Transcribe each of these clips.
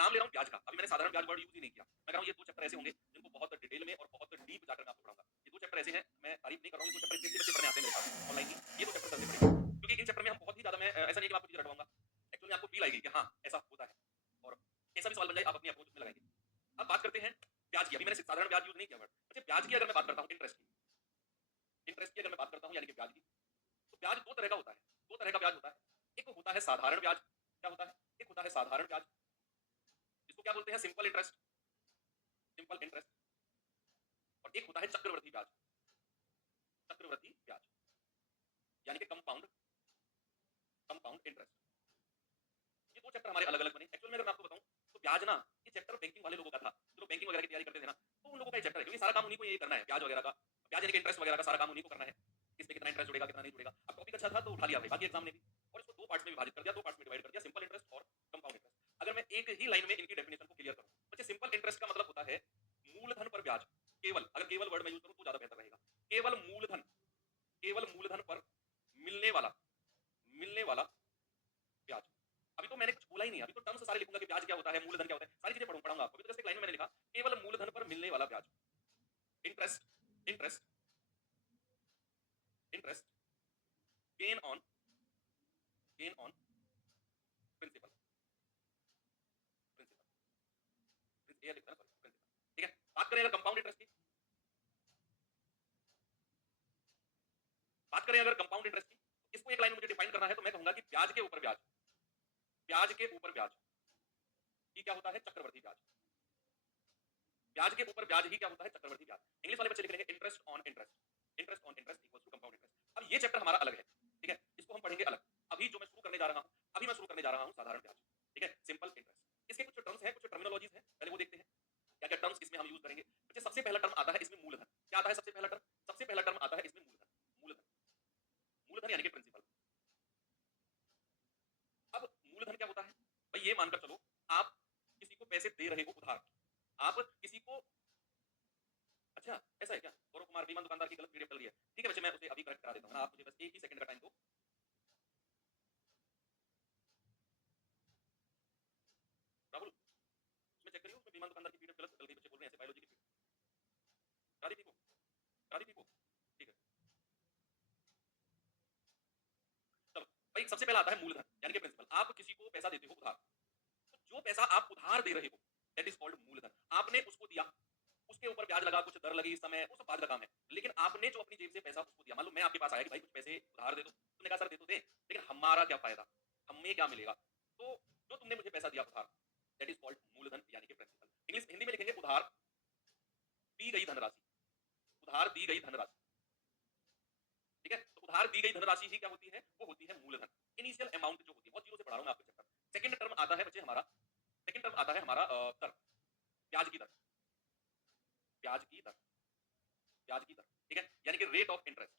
नाम ले रहा हूँ ब्याज का, अभी मैंने साधारण ब्याज वर्ड यूज़ ही नहीं किया। मैं कह रहा हूँ ये 2 चैप्टर ऐसे होंगे जिनको बहुत डिटेल में और बहुत डीप जाकर मैं आपको पढ़ाऊँगा। ये 2 चैप्टर ऐसे हैं, मैं तारीफ नहीं कर रहा हूँ, ये 2 चैप्टर इसलिए बच्चे पढ़ने आते हैं मेरे पास ऑनलाइन ही, ये 2 चैप्टर करने पड़ेंगे। क्योंकि इन चैप्टर में हम बहुत ही ज़्यादा मैं ऐसा नहीं है कि मैं आपको चीज़ें रटवाऊँगा। एक्चुअली में आपको फ़ील आएगी कि हाँ, ऐसा होता है और कैसा भी सवाल बन जाए आप अपनी अप्रोच उसमें लगाएँगे। अब बात करते हैं ब्याज की, अभी मैंने साधारण ब्याज यूज़ नहीं किया वर्ड। अच्छा ब्याज की अगर मैं बात करता हूँ इंटरेस्ट की अगर मैं बात करता हूँ यानी कि ब्याज की, तो ब्याज 2 तरह का होता है, 2 तरह का ब्याज होता है। एक होता है साधारण ब्याज, क्या होता है? एक होता है साधारण ब्याज, जिसको क्या बोलते हैं सिंपल इंटरेस्ट और एक होता है चक्रवृद्धि ब्याज, चक्रवृद्धि ब्याज यानी कि कंपाउंड इंटरेस्ट। ये 2 चैप्टर हमारे अलग-अलग बने। एक्चुअल में अगर मैं आपको बताऊँ तो ब्याज ना ये चैप्टर बैंकिंग वाले लोगों का था। जो लोग बैंकिंग वगैरह की तैयारी करते थे ना, तो उन लोगों का ये चैप्टर है क्योंकि सारा काम उन्हीं को ये करना है, ब्याज वगैरह का। ब्याज यानी कि इंटरेस्ट वगैरह का सारा काम उन्हीं को करना है। किसमें कितना इंटरेस्ट जुड़ेगा, कितना नहीं जुड़ेगा। अब टॉपिक अच्छा था तो उठा लिया भाई, बाकी एग्जाम ने भी और इसको 2 पार्ट्स में विभाजित कर दिया, 2 पार्ट्स में डिवाइड कर दिया, सिंपल इंटरेस्ट और कंपाउंड इंटरेस्ट। अगर मैं एक ही लाइन में इनकी डेफिनिशन को क्लियर करूँ, बच्चे सिंपल इंटरेस्ट का मतलब होता है मूलधन पर ब्याज। केवल अगर केवल वर्ड मैं यूज़ करूँ तो ज़्यादा बेहतर रहेगा। केवल मूलधन पर मिलने वाला मिलने वाला ब्याज। अभी तो मैंने कुछ बोला ही नहीं है, अभी तो टर्म्स सारे लिखूंगा कि ब्याज क्या होता है, मूलधन क्या होता है, सारी चीजें पढ़ूंगा आपको। अभी तो जस्ट एक लाइन में मैंने लिखा केवल मूलधन पर मिलने वाला ब्याज। Interest interest interest gain on principal principal ये लिखना सॉरी प्रिंसिपल। ठीक है, बात करें अगर कंपाउंड इंटरेस्ट की, बात करें अगर कंपाउंड इंटरेस्ट की, तो इसको एक लाइन में मुझे डिफाइन करना है तो मैं कहूंगा कि ब्याज के ऊपर ब्याज, ब्याज के ऊपर ब्याज ही क्या होता है, चक्रवर्ती ब्याज। ब्याज के ऊपर ब्याज ही क्या होता है, चक्रवर्ती ब्याज। इंग्लिश वाले बच्चे लिख लेंगे interest on interest, interest on interest equals to compound interest. अब ये चैप्टर हमारा अलग है, ठीक है, इसको हम पढ़ेंगे अलग। अभी जो मैं शुरू करने जा रहा हूं, अभी मैं शुरू करने जा रहा हूं साधारण ब्याज, ठीक है, सिंपल इंटरेस्ट। इसके कुछ टर्म्स हैं, कुछ टर्मिनोलॉजीज हैं, पहले वो देखते हैं क्या क्या टर्म्स इसमें हम यूज करेंगे। बच्चे सबसे पहला टर्म आता है इसमें मूलधन। क्या आता है सबसे पहला टर्म? सबसे पहला टर्म आता है इसमें मूलधन। मूलधन मूलधन यानी कि प्रिंसिपल। अब मूलधन क्या होता है भाई, ये मानकर चलो आप किसी को पैसे दे रहे हो उधार, आप किसी को, अच्छा ऐसा है क्या, गौरव कुमार बीमा दुकानदार की गलत पीडीएफ चल रही है, ठीक है बच्चे मैं उसे अभी करेक्ट करा देता हूँ ना, आप मुझे बस एक ही सेकंड का टाइम दो। राहुल उसमें चेक करिए, उसमें बीमा दुकानदार की पीडीएफ गलत चल रही है, बच्चे बोल रहे हैं ऐसे बायोलॉजी की पीडीएफ करा दी थी वो, करा दी थी वो, ठीक है चलो। भाई सबसे पहला आता है मूलधन यानी कि प्रिंसिपल। आप किसी को पैसा देते हो उधार, तो जो पैसा आप उधार दे रहे हो दैट इज कॉल्ड मूलधन। आपने उसको दिया, उसके ऊपर ब्याज लगा, कुछ दर लगी, समय, वो सब बाद का काम है, लेकिन आपने जो अपनी जेब से पैसा उसको दिया। मान लो मैं आपके पास आया कि भाई कुछ पैसे उधार दे दो, तुमने कहा सर दे तो दे, लेकिन हमारा क्या फायदा, हमें क्या मिलेगा, तो जो तुमने मुझे पैसा दिया उधार दैट इज कॉल्ड मूलधन यानी कि प्रिंसिपल। इंग्लिश हिंदी में लिखेंगे उधार दी गई धनराशि, उधार दी गई धनराशि, ठीक है। तो उधार दी गई धनराशि ही क्या होती है, वो होती है मूलधन। इनिशियल अमाउंट जो होती है, बहुत जीरो से पढ़ा रहा हूं मैं आपको चैप्टर। सेकंड टर्म आता है बच्चे हमारा, सेकंड टर्म आता है हमारा दर, ब्याज की दर, ब्याज की दर, ब्याज की दर, ठीक है, यानी कि rate of interest,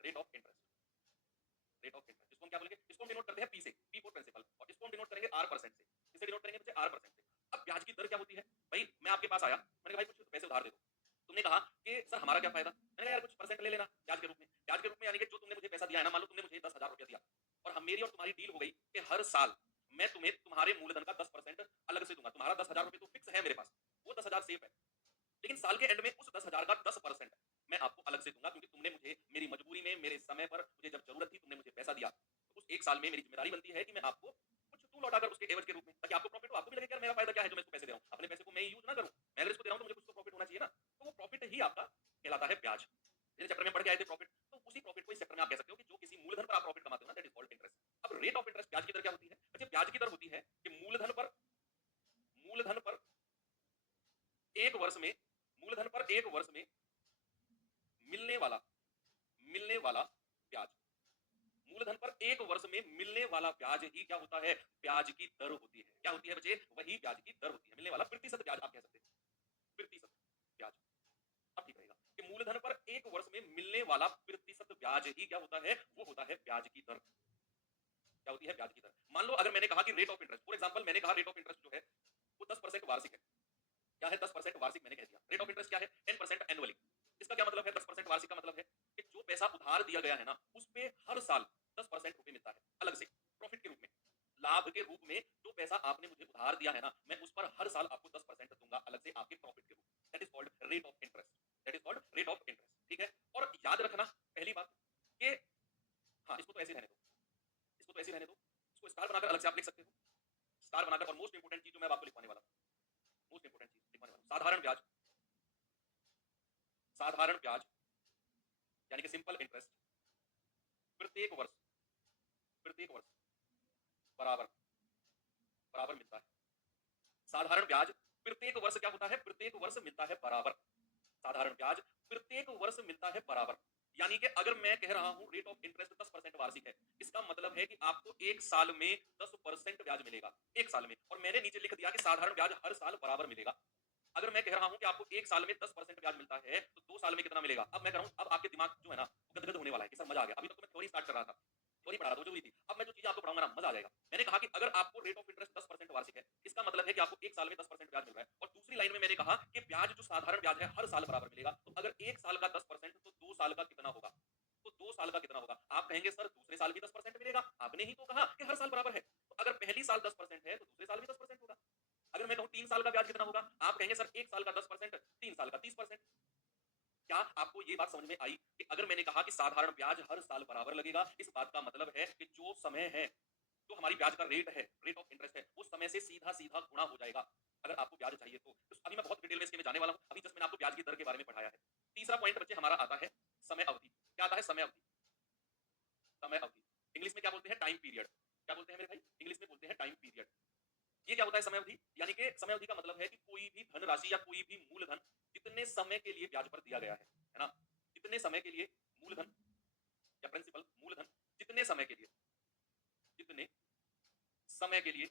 rate of interest, rate of interest. इसको हम क्या बोलेंगे, इसको हम डिनोट करते हैं पी से, पी फॉर प्रिंसिपल, और इसको हम डिनोट करेंगे आर परसेंट से। किसे डिनोट करेंगे बच्चे, आर परसेंट से। अब ब्याज की दर क्या होती है भाई, मैं आपके पास आया, मैंने कहा भाई कुछ पैसे उधार दे दो, तुमने कहा कि सर हमारा क्या फायदा, मैंने कहा यार कुछ परसेंट ले लेना ब्याज के रूप में। ब्याज के रूप में यानी कि जो तुमने मुझे पैसा दिया है ना, मान लो तुमने मुझे 10,000 रुपया दिया और हम मेरी और तुम्हारी डील हो गई कि हर साल मैं तुम्हें तुम्हारे मूलधन का 10% अलग से दूंगा। तुम्हारा 10,000 रुपये तो फिक्स है मेरे पास, वो 10,000 सेफ है, लेकिन साल के एंड में उस 10,000 का 10% मैं आपको अलग से दूंगा, क्योंकि तुमने मुझे मेरी मजबूरी में, मेरे समय पर, मुझे जब जरूरत थी, तुमने मुझे पैसा दिया। तो उस एक साल में मेरी जिम्मेदारी बनती है कि मैं आपको कुछ तू लौटाकर उसके एवज के रूप में, ताकि आपको प्रॉफिट हो, आपको भी लगे कि यार मेरा फायदा क्या है जो मैं इसको पैसे दे रहा हूँ, अपने पैसे को मैं यूज ना करूँ, मैं अगर इसको दे रहा हूँ तो मुझे कुछ तो प्रॉफिट होना चाहिए ना। तो वो प्रॉफिट ही आपका कहलाता है ब्याज। मेरे चैप्टर में पढ़ के आए थे प्रॉफिट, तो उसी प्रॉफिट को इस चैप्टर में आप कह सकते हो कि जो किसी मूलधन पर आप प्रॉफिट कमाते हो ना, दैट इज कॉल्ड इंटरेस्ट। अब रेट ऑफ इंटरेस्ट, ब्याज की दर क्या होती है बच्चे, ब्याज की दर होती है कि मूलधन पर एक वर्ष में, मूलधन पर एक वर्ष में मिलने वाला, मिलने वाला ब्याज, मूलधन पर एक वर्ष में मिलने वाला ब्याज ही क्या होता है, ब्याज की दर होती है। क्या होती है बच्चे, वही ब्याज की दर होती है, मिलने वाला प्रतिशत ब्याज आप कह सकते हैं, प्रतिशत ब्याज। अब ठीक रहेगा कि मूलधन पर एक वर्ष में मिलने वाला प्रतिशत ब्याज ही क्या होता है, वो होता है ब्याज की दर। क्या होती है, ब्याज की दर। मान लो अगर मैंने कहा कि rate of interest, for example मैंने कहा रेट ऑफ इंटरेस्ट जो है वो 10% वार्षिक है। क्या है, 10% वार्षिक मैंने कह दिया। रेट ऑफ इंटरेस्ट क्या है, 10% एनुअली। इसका क्या मतलब है, 10% वार्षिक का मतलब है कि जो पैसा उधार दिया गया है ना, उस पे हर साल 10% रुपए मिलता है अलग से प्रॉफिट के रूप में। लाभ के रूप में जो पैसा आपने मुझे उधार दिया है ना, मैं उस पर हर साल आपको 10% दूंगा अलग से आपके प्रॉफिट के रूप में। That is called rate of interest. That is called rate of interest. ठीक है? और याद रखना पहली बात कि हाँ, इसको तो ऐसे ही रहने दो। इसको तो ऐसे ही रहने दो। इसको स्टार बनाकर अलग से आप लिख सकते हो। स्टार बनाकर, और मोस्ट इंपोर्टेंट चीज जो मैं अब आपको लिखवाने वाला हूँ, मोस्ट इंपोर्टेंट चीज लिखवाने वाला हूँ, साधारण ब्याज। साधारण ब्याज यानी कि सिंपल इंटरेस्ट प्रत्येक वर्ष, प्रत्येक वर्ष बराबर बराबर मिलता है। साधारण ब्याज प्रत्येक वर्ष क्या होता है? प्रत्येक वर्ष मिलता है बराबर। साधारण ब्याज प्रत्येक वर्ष मिलता है बराबर। यानी कि अगर मैं कह रहा हूं रेट ऑफ इंटरेस्ट 10% वार्षिक है, इसका मतलब है कि आपको एक साल में 10% ब्याज मिलेगा, एक साल में। और मैंने नीचे लिख दिया कि साधारण ब्याज हर साल बराबर मिलेगा। अगर मैं कह रहा हूं कि आपको एक साल में 10% ब्याज मिलता है, तो 2 साल में कितना मिलेगा? अब मैं कह रहा हूं, अब आपके दिमाग जो है ना, गदगद होने वाला है कि सर मजा आ गया। अभी तक तो मैं थ्योरी स्टार्ट कर रहा था, थ्योरी पढ़ा रहा था, जो हुई थी। अब मैं जो चीजें आपको पढ़ाऊंगा ना, मजा आ जाएगा। मैंने कहा कि अगर आपको रेट ऑफ इंटरेस्ट 10% वार्षिक है, इसका मतलब है कि आपको एक साल में 10% ब्याज मिल रहा है। और दूसरी लाइन में मैंने कहा कि ब्याज जो साधारण ब्याज है हर साल बराबर मिलेगा। तो अगर एक साल का 10%, तो 2 साल का कितना होगा? तो 2 साल का कितना होगा? आप कहेंगे सर दूसरे साल भी 10% मिलेगा, आपने ही तो कहा कि हर साल बराबर है। तो अगर पहली साल 10% है, तो दूसरे साल भी 10% होगा। अगर मैं कहूं 3 साल का ब्याज कितना होगा, आप कहेंगे सर एक साल का 10%, 3 साल का 30%। क्या आपको ये बात समझ में आई कि अगर मैंने कहा कि साधारण ब्याज हर साल बराबर लगेगा, इस बात का मतलब है कि जो समय है, जो हमारी ब्याज का रेट है, रेट ऑफ इंटरेस्ट है, वो समय से सीधा सीधा गुणा हो जाएगा। अगर आपको ब्याज चाहिए तो अभी मैं बहुत डिटेल में इसके में जाने वाला हूं। अभी जस्ट मैंने आपको ब्याज की दर के बारे में पढ़ाया है। तीसरा पॉइंट बच्चे हमारा आता है समय अवधि। क्या आता है? समय अवधि। समय अवधि इंग्लिश में क्या बोलते हैं? Time period. क्या बोलते हैं मेरे भाई? इंग्लिश में बोलते हैं टाइम पीरियड। ये क्या होता है समय अवधि? यानी कि समय अवधि का मतलब है कि कोई भी धनराशि या कोई भी मूलधन कितने समय के लिए ब्याज पर दिया गया है ना? कितने समय के लिए मूलधन या प्रिंसिपल मूलधन कितने समय के लिए, कितने समय के लिए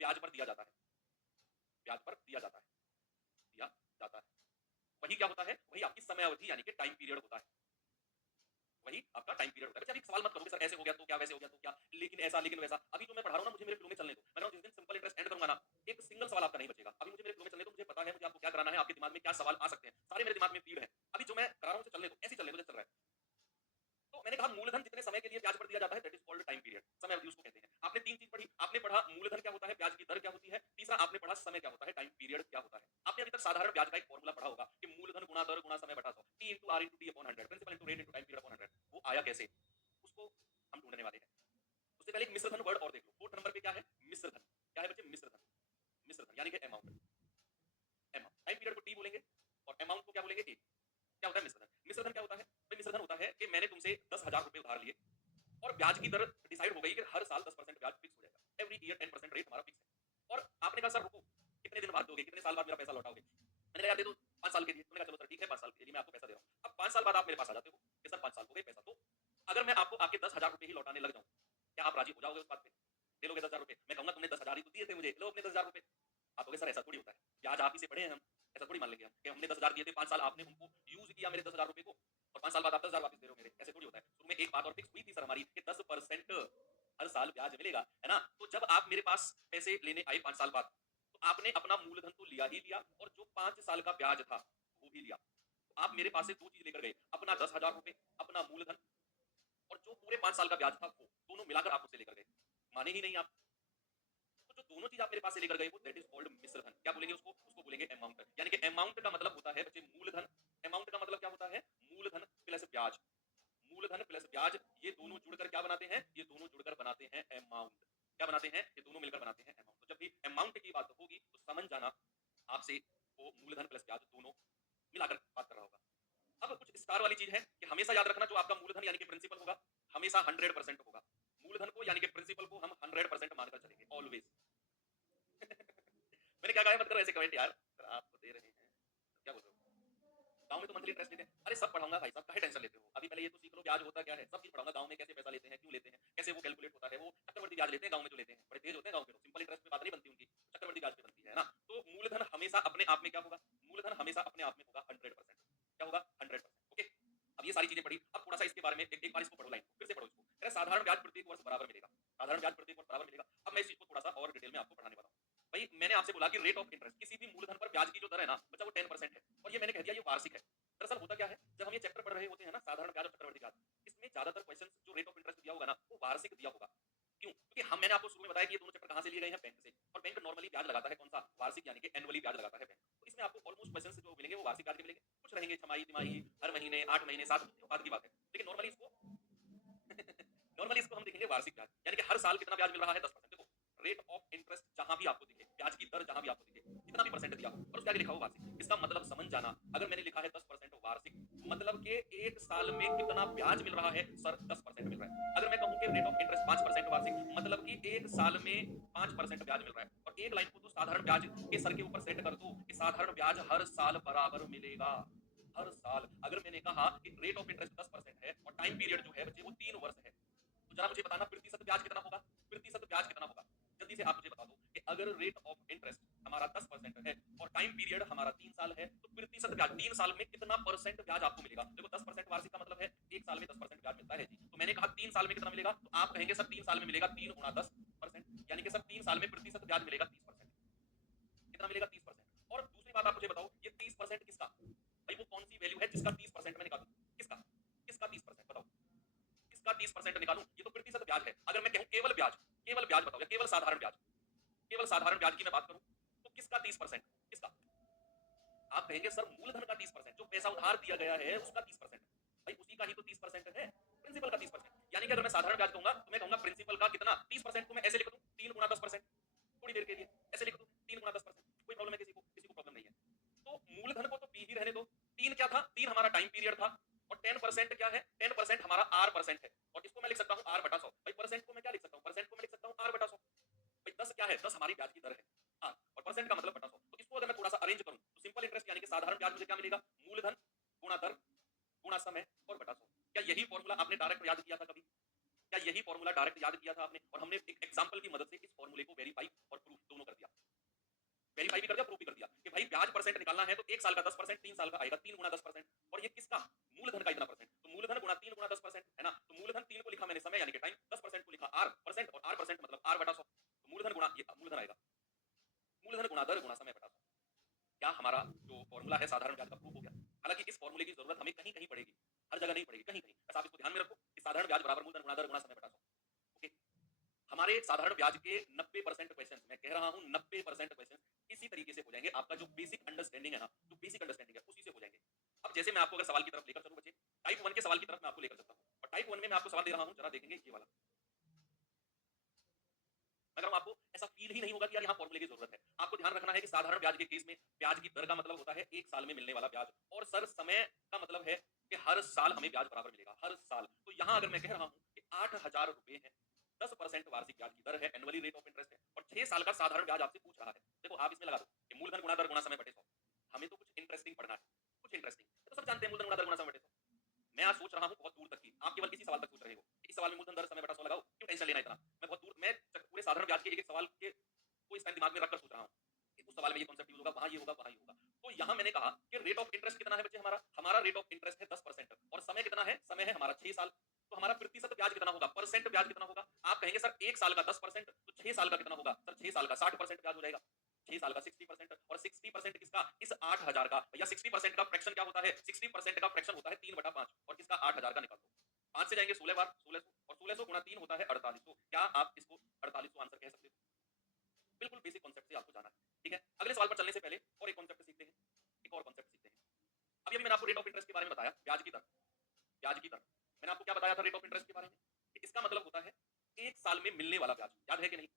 ब्याज पर दिया जाता है, ब्याज पर दिया जाता है, दिया जाता है। वही क्या होता है? वही आपकी समय अवधि यानी कि टाइम पीरियड होता है। वही आपका टाइम पीरियड होता है। अच्छा, अभी सवाल मत करोगे सर ऐसे हो गया तो क्या, वैसे हो गया तो क्या, लेकिन ऐसा लेकिन वैसा। अभी जो मैं पढ़ा रहा हूं ना, मुझे मेरे फ्लो में चलने दो। मैं जिस दिन सिंपल इंटरेस्ट एंड करूंगा ना, एक सिंगल सवाल आपका नहीं बचेगा। अभी मुझे मेरे फ्लो में चलने दो, मुझे पता है मुझे आपको क्या कराना है, आपके दिमाग में क्या सवाल आ सकते हैं, सारे मेरे दिमाग में फीड है। अभी जो मैं करा रहा हूं उसे चलने दो, ऐसे ही चलने दो जैसे चल रहा है। तो मैंने कहा मूलधन जितने समय के लिए ब्याज पर दिया जाता है, that is called time period. समय अवधि उसको कहते हैं। आपने तीन चीज पढ़ी। आपने पढ़ा मूलधन क्या होता है, ब्याज की दर क्या होती है, तीसरा आपने पढ़ा समय क्या होता है, टाइम पीरियड क्या होता है। आपने अभी तक साधारण ब्याज का एक फॉर्मूला पढ़ा होगा कि मूलधन गुणा दर गुणा समय बटा 100, T into R into D upon 100, principal into rate into time period upon 100। वो आया कैसे, उसको हम ढूंढने वाले हैं। उससे पहले एक मिश्रधन वर्ड और देख लो। फोर्थ नंबर पे क्या है? मिश्रधन। क्या है बच्चे? मिश्रधन। मिश्रधन यानी कि अमाउंट। अमाउंट टाइम पीरियड को टी बोलेंगे और अमाउंट को क्या बोलेंगे? ए। क्या होता है मिश्रधन? मिश्रधन क्या होता है भाई? मिश्रधन होता है कि मैंने तुमसे 10,000 रुपए उधार लिए और ब्याज की दर डिसाइड हो गई कि हर साल 10% ब्याज फिक्स हो जाएगा। एवरी ईयर 10% रेट हमारा फिक्स है। और आपने कहा सर रुको, कितने दिन बाद दोगे, कितने साल बाद मेरा पैसा लौटाओगे? मैंने कहा यार दे दो 5 साल के लिए। तुमने कहा चलो सर ठीक है 5 साल के लिए मैं आपको पैसा दे रहा हूँ। अब 5 साल बाद आप मेरे पास आ जाते हो कि सर 5 साल हो गए पैसा, तो अगर मैं आपको आपके 10,000 रुपए ही लौटाने लग जाऊं, क्या आप राजी हो जाओगे उस बात पे? ले लोगे 10,000 रुपए? मैं कहूंगा तुमने 10,000 ही तो दिए थे मुझे, लो अपने 10,000 रुपए। आप कहोगे सर ऐसा थोड़ी होता है, ब्याज आप ही से पढ़े हैं हम, ऐसा थोड़ी मान लेंगे हम कि हमने 10,000 दिए थे, 5 साल आपने उनको यूज किया मेरे 10,000 रुपए को और 5 साल बाद आप 10,000 वापस दे रहे हो मेरे। ऐसे थोड़ी होता है। शुरू में एक बात और फिक्स हुई थी सर हमारी कि 10% हर साल ब्याज मिलेगा, है ना? तो जब आप मेरे पास पैसे लेने आए 5 साल बाद, तो आपने अपना मूलधन तो लिया ही लिया और जो 5 साल का ब्याज था वो भी लिया। तो आप मेरे पास से दो चीज लेकर गए, अपना 10,000 रुपए, अपना मूलधन, और जो पूरे 5 साल का ब्याज था वो दोनों मिलाकर आप मुझसे लेकर गए। माने ही नहीं आप। तो जो दोनों चीज आप मेरे पास से लेकर गए वो दैट इज कॉल्ड मिश्रधन। क्या बोलेंगे उसको? उसको बोलेंगे अमाउंट। यानी कि अमाउंट का मतलब होता है बच्चे मूलधन। अमाउंट का मतलब क्या होता है? मूलधन प्लस ब्याज। मूलधन प्लस ब्याज, ये दोनों जुड़कर क्या बनाते हैं? ये दोनों जुड़कर बनाते हैं अमाउंट। क्या बनाते हैं? ये दोनों मिलकर बनाते हैं अमाउंट। तो जब भी अमाउंट की बात होगी तो समझ जाना आपसे वो मूलधन प्लस ब्याज दोनों मिलाकर बात कर रहा होगा। अब कुछ स्टार वाली चीज है कि हमेशा याद रखना जो आपका मूलधन यानी कि प्रिंसिपल होगा, हमेशा 100% होगा। मूलधन को यानी कि प्रिंसिपल को हम 100% मानकर चलेंगे ऑलवेज। मैंने क्या कहा है? मत करो ऐसे कमेंट यार, अगर आप दे रहे हैं क्या बोल रहे हो? गांव में तो मंथली इंटरेस्ट लेते हैं। अरे सब पढ़ाऊंगा भाई साहब, काहे टेंशन लेते हो? अभी पहले ये तो सीख लो ब्याज होता क्या है, सब चीज पढ़ाऊंगा। गांव में कैसे पैसा लेते हैं, क्यों लेते हैं, कैसे वो कैलकुलेट होता है, वो चक्रवर्ती ब्याज लेते हैं गांव में जो लेते हैं, बड़े तेज होते हैं गांव के लोग। सिंपल इंटरेस्ट पे बात नहीं बनती उनकी, चक्रवर्ती ब्याज पे बनती है ना? तो मूलधन हमेशा अपने आप में क्या होगा? मूलधन हमेशा अपने आप में होगा 100%। क्या होगा? 100%। ओके, अब ये सारी चीजें पढ़ी। अब थोड़ा सा इसके बारे में एक बार इसको पढ़ो, लाइन फिर से पढ़ो इसको। कह रहा है साधारण ब्याज प्रत्येक वर्ष बराबर मिलेगा। साधारण ब्याज प्रत्येक वर्ष बराबर मिलेगा। अब मैं इस चीज को थोड़ा सा और डिटेल में आपको पढ़ाने वाला हूँ। भाई मैंने आपसे बोला कि रेट ऑफ इंटरेस्ट, किसी भी मूलधन पर ब्याज की जो दर है ना बच्चा, वो 10% है। और ये मैंने कह दिया ये वार्षिक है। दरअसल होता क्या है, जब हम ये चैप्टर पढ़ रहे होते हैं ना, साधारण ब्याज और चक्रवर्ती ब्याज, इसमें ज्यादातर क्वेश्चन जो रेट ऑफ इंटरेस्ट दिया होगा ना वो वार्षिक दिया होगा। क्यों? क्योंकि मैंने आपको शुरू में बताया कि ये दोनों चैप्टर कहाँ से लिए गए हैं, बैंक से। और बैंक नॉर्मली ब्याज लगाता है कौन सा, वार्षिक, यानी कि एनुअली ब्याज लगाता है बैंक। तो इसमें आपको ऑलमोस्ट क्वेश्चन जो मिलेंगे वो वार्षिक ब्याज के मिलेंगे, कुछ रहेंगे छमाही तिमाही, हर महीने, 8 महीने, 7 महीने, बाद की बात है। लेकिन नॉर्मली इसको नॉर्मली इसको हम देखेंगे वार्षिक ब्याज, यानी कि हर साल कितना ब्याज मिल रहा है, 10%। देखो, रेट ऑफ इंटरेस्ट जहां भी आपको दिखे, ब्याज की दर जहां भी आपको दिखे, कितना भी परसेंट दिया हो और उसके आगे लिखा हो वार्षिक, इसका मतलब समझ जाना, अगर मैंने लिखा है 10% वार्षिक, मतलब कि एक साल में कितना ब्याज मिल रहा है, सर 10% मिल रहा है। अगर मैं कहूं कि रेट ऑफ इंटरेस्ट 5% वार्षिक, मतलब कि एक साल में 5% ब्याज मिल रहा है। और एक लाइन को तो साधारण ब्याज के सर के ऊपर सेट कर दो कि साधारण ब्याज हर साल बराबर मिलेगा, हर साल। अगर मैंने कहा कि रेट ऑफ इंटरेस्ट 10% है और टाइम पीरियड जो है बच्चे वो 3 वर्ष है, तो जरा मुझे बताना प्रतिशत ब्याज कितना होगा, प्रतिशत ब्याज कितना होगा। जल्दी से आप मुझे बता दो कि अगर रेट ऑफ इंटरेस्ट हमारा 10% है और टाइम पीरियड हमारा 3 साल है, तो प्रतिशत ब्याज 3 साल में कितना परसेंट ब्याज आपको मिलेगा। देखो 10% वार्षिक का मतलब है एक साल में 10% ब्याज मिलता है जी। तो मैंने कहा 3 साल में कितना मिलेगा, तो आप कहेंगे सर 3 साल में मिलेगा 3 × 10%, यानी कि सर 3 साल में प्रतिशत ब्याज मिलेगा 30%। कितना मिलेगा, 30%। और दूसरी बात आप मुझे बताओ, ये 30% किसका, भाई वो कौन सी वैल्यू है जिसका 30% मैं निकालू, किसका, किसका 30% बताओ, किसका 30% निकालूं, ये तो प्रतिशत ब्याज है। अगर मैं कहूं केवल ब्याज, केवल ब्याज बताओ, या केवल साधारण ब्याज, केवल साधारण ब्याज की मैं बात करूं, तो किसका 30%, किसका। आप कहेंगे सर मूलधन का 30%, जो पैसा उधार दिया गया है उसका 30%, भाई उसी का ही तो 30% है, प्रिंसिपल का 30%। यानी कि अगर मैं साधारण ब्याज कहूंगा तो मैं कहूंगा प्रिंसिपल का कितना, 30% को मैं ऐसे लिख दूं 3 × 10%, थोड़ी देर के लिए ऐसे लिख दूं 3 × 10%, कोई प्रॉब्लम है किसी को, किसी को प्रॉब्लम नहीं है। तो मूलधन को तो पी ही रहने दो। 3 क्या था, 3 हमारा टाइम पीरियड था, और 10% क्या है, 10% हमारा R% है, और इसको मैं लिख सकता हूं R/100। भाई परसेंट को मैं क्या लिख सकता हूं, परसेंट को मैं लिख सकता हूं R/100। भाई 10 क्या है, 10 हमारी ब्याज की दर है, R, और परसेंट का मतलब बटा 100। तो इसको अगर मैं थोड़ा सा अरेंज करूं तो सिंपल इंटरेस्ट यानी कि साधारण ब्याज मुझे क्या मिलेगा, मूलधन गुणा दर गुणा समय और बटा 100। क्या यही फॉर्मूला आपने डायरेक्ट याद किया था कभी, क्या यही फॉर्मूला डायरेक्ट याद किया था आपने, और हमने एक एग्जांपल की मदद से इस फॉर्मूले को वेरीफाई और प्रूफ दोनों कर दिया, वेरीफाई भी कर दिया, प्रूफ भी कर दिया कि भाई ब्याज परसेंट निकालना है तो एक साल का 10%, 3 साल का आएगा 3 × 10%। और ये किसका, मूलधन का इतना परसेंट, तो मूलधन गुणा 3 × 10% है ना। तो मूलधन 3 को लिखा मैंने समय यानी कि टाइम, 10% को लिखा R परसेंट, और R परसेंट मतलब R/100। तो मूलधन गुणा, ये मूलधन आएगा, मूलधन गुणा दर गुणा समय बटा 100। क्या हमारा जो फॉर्मूला है साधारण ब्याज का प्रूफ हो गया। हालांकि इस फॉर्मूले की जरूरत हमें कहीं कहीं पड़ेगी, हर जगह नहीं पड़ेगी, कहीं कहीं। बस आप इसको ध्यान में रखो कि साधारण ब्याज बराबर मूलधन गुणा दर गुणा समय बटा 100। ओके, हमारे साधारण ब्याज के 90% क्वेश्चन, मैं कह रहा हूं 90% क्वेश्चन इसी तरीके से हो जाएंगे। आपका जो बेसिक अंडरस्टैंडिंग है ना, जो बेसिक अंडरस्टैंडिंग है उसी से हो जाएंगे। अब जैसे मैं आपको अगर सवाल की तरफ लेकर चलूं बच्चे, टाइप 1 के सवाल की तरफ मैं आपको लेकर चलता हूं, और टाइप 1 में मैं आपको सवाल दे रहा हूं, जरा देखेंगे ये वाला। मगर आपको ऐसा फील ही नहीं होगा कि यार यहाँ फॉर्मूले की जरूरत है। आपको ध्यान रखना है कि साधारण ब्याज के केस में ब्याज की दर का मतलब होता है एक साल में मिलने वाला ब्याज, और सर समय का मतलब है कि हर साल हमें ब्याज बराबर मिलेगा, हर साल। तो यहाँ अगर मैं कह रहा हूँ कि 8,000 रुपए है, 10% वार्षिक ब्याज की दर है, एनुअली रेट ऑफ इंटरेस्ट है, और 6 साल का साधारण ब्याज आपसे पूछ रहा है। देखो आप इसमें लगा दो कि मूलधन गुणा दर गुणा समय बटे 100। हमें तो कुछ इंटरेस्टिंग पढ़ना है, कुछ इंटरेस्टिंग, तो सब जानते हैं मूलधन गुणा दर गुणा समय बटे 100। मैं आज सोच रहा हूँ बहुत दूर तक की, आप केवल इसी सवाल तक सोच रहे हो, इस सवाल में मूलधन दर समय बटा 100 लगाओ, क्यों टेंशन लेना इतना। मैं बहुत दूर, मैं पूरे साधारण ब्याज के एक एक सवाल के को इस टाइम दिमाग में रखकर सोच रहा हूँ कि उस सवाल में ये कॉन्सेप्ट यूज होगा, वहां ये होगा, वहां ये होगा। तो यहाँ मैंने कहा कि रेट ऑफ इंटरेस्ट कितना है बच्चे, हमारा हमारा रेट ऑफ इंटरेस्ट है 10%, और समय कितना है, समय है हमारा 6 साल। तो हमारा प्रतिशत ब्याज कितना होगा, परसेंट ब्याज कितना होगा। आप कहेंगे सर एक साल का 10%, तो 6 साल का कितना होगा, सर 6 साल का 60% ब्याज हो जाएगा, 6 साल का 60%। और 60% किसका, इस 8,000 का, या 60% का फ्रैक्शन क्या होता है, 60% का फ्रैक्शन होता है 3/5, और किसका 8,000 का निकाल दो। 5 से जाएंगे 16 बार 1600, और 1600 गुणा 3 होता है 4800। क्या आप इसको 4800 आंसर कह सकते हो। बिल्कुल बेसिक कॉन्सेप्ट से आपको जाना है, ठीक है। अगले सवाल पर चलने से पहले और एक कॉन्सेप्ट सीखते हैं, एक और कॉन्सेप्ट सीखते हैं। अभी अभी मैंने आपको रेट ऑफ इंटरेस्ट के बारे में बताया, ब्याज की दर, ब्याज की दर। मैंने आपको क्या बताया था रेट ऑफ इंटरेस्ट के बारे में, कि इसका मतलब होता है एक साल में मिलने वाला ब्याज, याद है कि नहीं।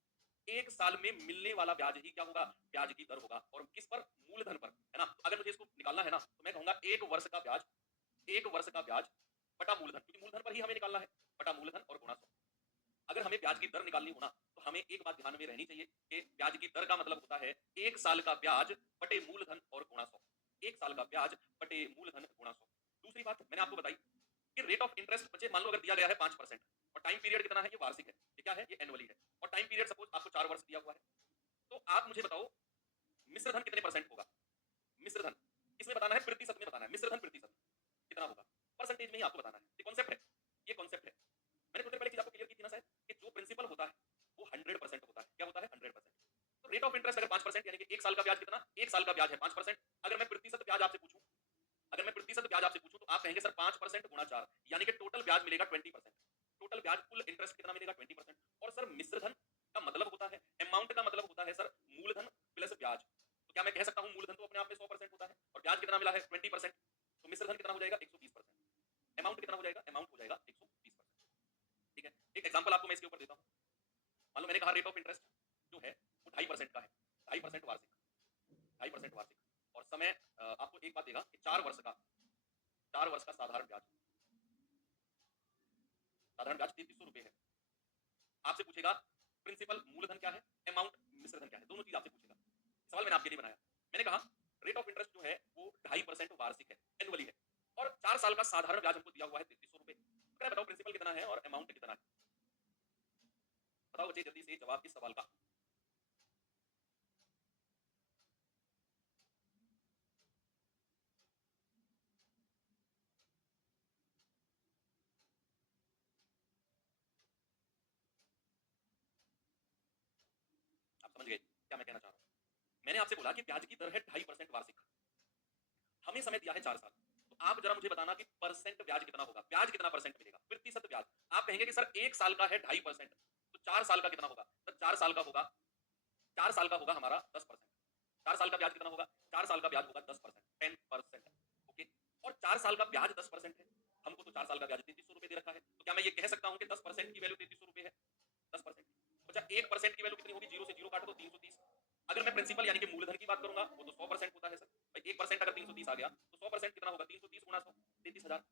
एक साल में मिलने वाला ब्याज ही क्या होगा, ब्याज की दर होगा, और किस पर, मूलधन पर, है ना। अगर मुझे इसको निकालना है ना, तो मैं कहूंगा 1 वर्ष का ब्याज, 1 वर्ष का ब्याज बटा मूलधन, क्योंकि मूलधन पर ही हमें निकालना है, बटा मूलधन और गुणा 100। अगर हमें ब्याज की दर निकालनी हो ना, तो हमें एक बात ध्यान में रहनी चाहिए कि ब्याज की दर का मतलब होता है एक साल का ब्याज बटे मूलधन और गुणा 100। एक साल का ब्याज बटे मूलधन गुणा 100। दूसरी बात मैंने आपको बताई कि रेट ऑफ इंटरेस्ट बच्चे मान लो अगर दिया गया है 5%, और टाइम पीरियड कितना है, ये वार्षिक है, ये क्या है, ये एनुअली है, और टाइम पीरियड सपोज आपको 4 वर्ष दिया हुआ है। तो आप मुझे बताओ मिश्रधन कितने परसेंट होगा, मिश्रधन इसमें बताना है, प्रतिशत में बताना है, मिश्रधन प्रतिशत कितना होगा, परसेंटेज में ही आपको बताना है। ये कॉन्सेप्ट है, ये कॉन्सेप्ट है। मैंने थोड़ी देर पहले चीज आपको क्लियर की थी ना शायद, कि जो प्रिंसिपल होता है वो 100% होता है। क्या होता है, 100%। तो रेट ऑफ इंटरेस्ट अगर 5% यानी कि एक साल का ब्याज कितना, एक साल का ब्याज है 5%। अगर मैं प्रतिशत ब्याज आपसे पूछूं, अगर मैं प्रतिशत ब्याज आपसे पूछूं, तो तो आप कहेंगे सर 5% गुणा 4 यानी कि टोटल ब्याज मिलेगा 20%। टोटल ब्याज कुल इंटरेस्ट कितना मिलेगा 20%। और सर मिश्र धन का मतलब होता है, अमाउंट का मतलब होता है सर मूलधन प्लस ब्याज। तो क्या मैं कह सकता हूं मूलधन तो अपने आप में 100% होता है और ब्याज कितना मिला है 20%, तो मिश्र धन कितना हो जाएगा 120%। अमाउंट कितना हो जाएगा, अमाउंट हो जाएगा 120%। ठीक है, एक एग्जांपल आपको मैं इसके ऊपर देता हूं। मान लो मैंने कहा रेट ऑफ इंटरेस्ट जो है वो 2.5% का है, 2.5% वार्षिक, 2.5% वार्षिक। और समय आपको एक बात देगा कि 4 वर्ष का साधारण ब्याज, साधारण ब्याज 3300 रुपए है। आपसे पूछेगा प्रिंसिपल मूलधन क्या है, अमाउंट मिश्र धन क्या है, दोनों चीज आपसे पूछेगा। सवाल मैंने आपके लिए बनाया, मैंने कहा रेट ऑफ इंटरेस्ट जो है वो 2.5% वार्षिक है, एनुअली है, और 4 साल का साधारण ब्याज हमको दिया हुआ है 3300 रुपए। तो बताओ प्रिंसिपल कितना है और अमाउंट कितना है। बताओ बच्चे जल्दी से जवाब इस सवाल का। आप समझ गए क्या मैं कहना चाह रहा हूं। मैंने आपसे बोला कि ब्याज की दर है 2.5% वार्षिक, हमें समय दिया है 4 साल। तो आप जरा मुझे बताना कि परसेंट ब्याज कितना होगा, ब्याज कितना परसेंट मिलेगा, प्रतिशत ब्याज। आप कहेंगे कि सर 1 साल का है 2.5%, तो 4 साल का कितना होगा, सर 4 साल का होगा, 4 साल का होगा हमारा 10%। 4 साल का ब्याज कितना होगा, 4 साल का ब्याज होगा 10%, 10%। ओके, और 4 साल का ब्याज 10% है, हमको तो 4 साल का ब्याज 3300 रुपए दे रखा है, तो क्या मैं ये कह सकता हूं कि 10% की वैल्यू 3300 रुपए है, 10%। अच्छा 1% की वैल्यू कितनी होगी, 0 से 0 काटो तो 330। अगर मैं प्रिंसिपल यानी कि मूलधन की बात करूंगा वो तो 100% होता है सर, भाई 1% अगर 330 आ गया तो 100% कितना होगा, 330 गुणा 100, 33,000।